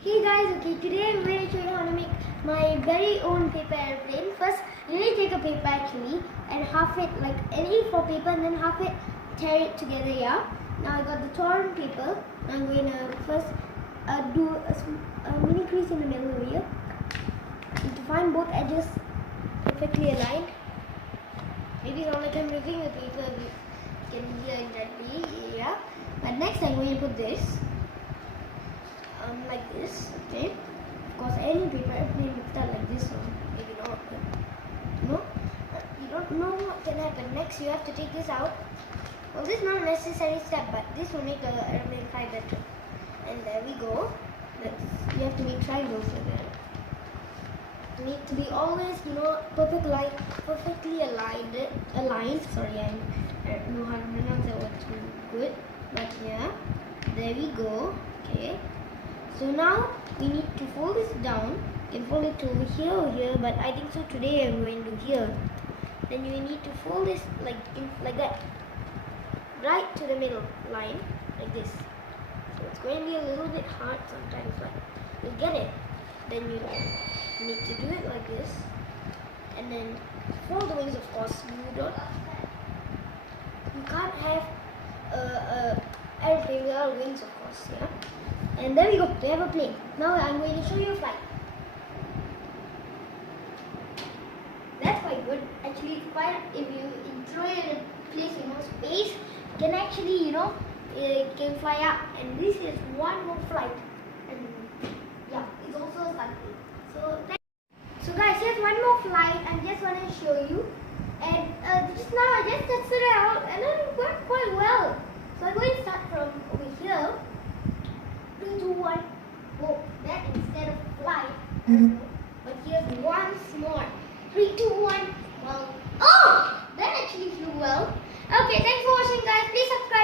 Hey guys, okay, today I'm going to show you how to make my very own paper airplane. First, you need to take a paper actually and half it like any for paper and then half it, tear it together, yeah. Now I got the torn paper. I'm going to first do a mini crease in the middle over here. And to find both edges perfectly aligned. Maybe it's not like I'm ripping the paper, you can hear exactly, yeah. But next I'm going to put this. Like this, okay. Of course, any paper airplane would start like this one. Maybe not, but you don't know what can happen. Next, you have to take this out. Well, this is not a necessary step, but this will make the airplane fly better. And there we go. You have to make triangles with it. You need to be always, perfectly aligned. Sorry, I don't know how to pronounce that word too good, but yeah, there we go. Okay. So now we need to fold this down. You can fold it to over here, but I think so today I'm going to here. Then you need to fold this like that, right to the middle line, like this. So it's going to be a little bit hard sometimes, but you'll get it. Then you need to do it like this, and then fold the wings. Of course, you can't have a airplane without wings, of course, yeah. And there we go, we have a plane. Now I'm going to show you a flight. That's quite good. Actually, it's quite, if you throw it in a place with no space, you can actually, it can fly up. And this is one more flight. And yeah, it's also a cycle. So guys, here's one more flight. I just want to show you. And just now I just tested it out and it worked quite well. So I'm going to start from over here. 3, 2, 1. Whoa, that instead of fly. But here's once more. 3, 2, 1. Well, oh! That actually flew well. Okay, thanks for watching guys. Please subscribe.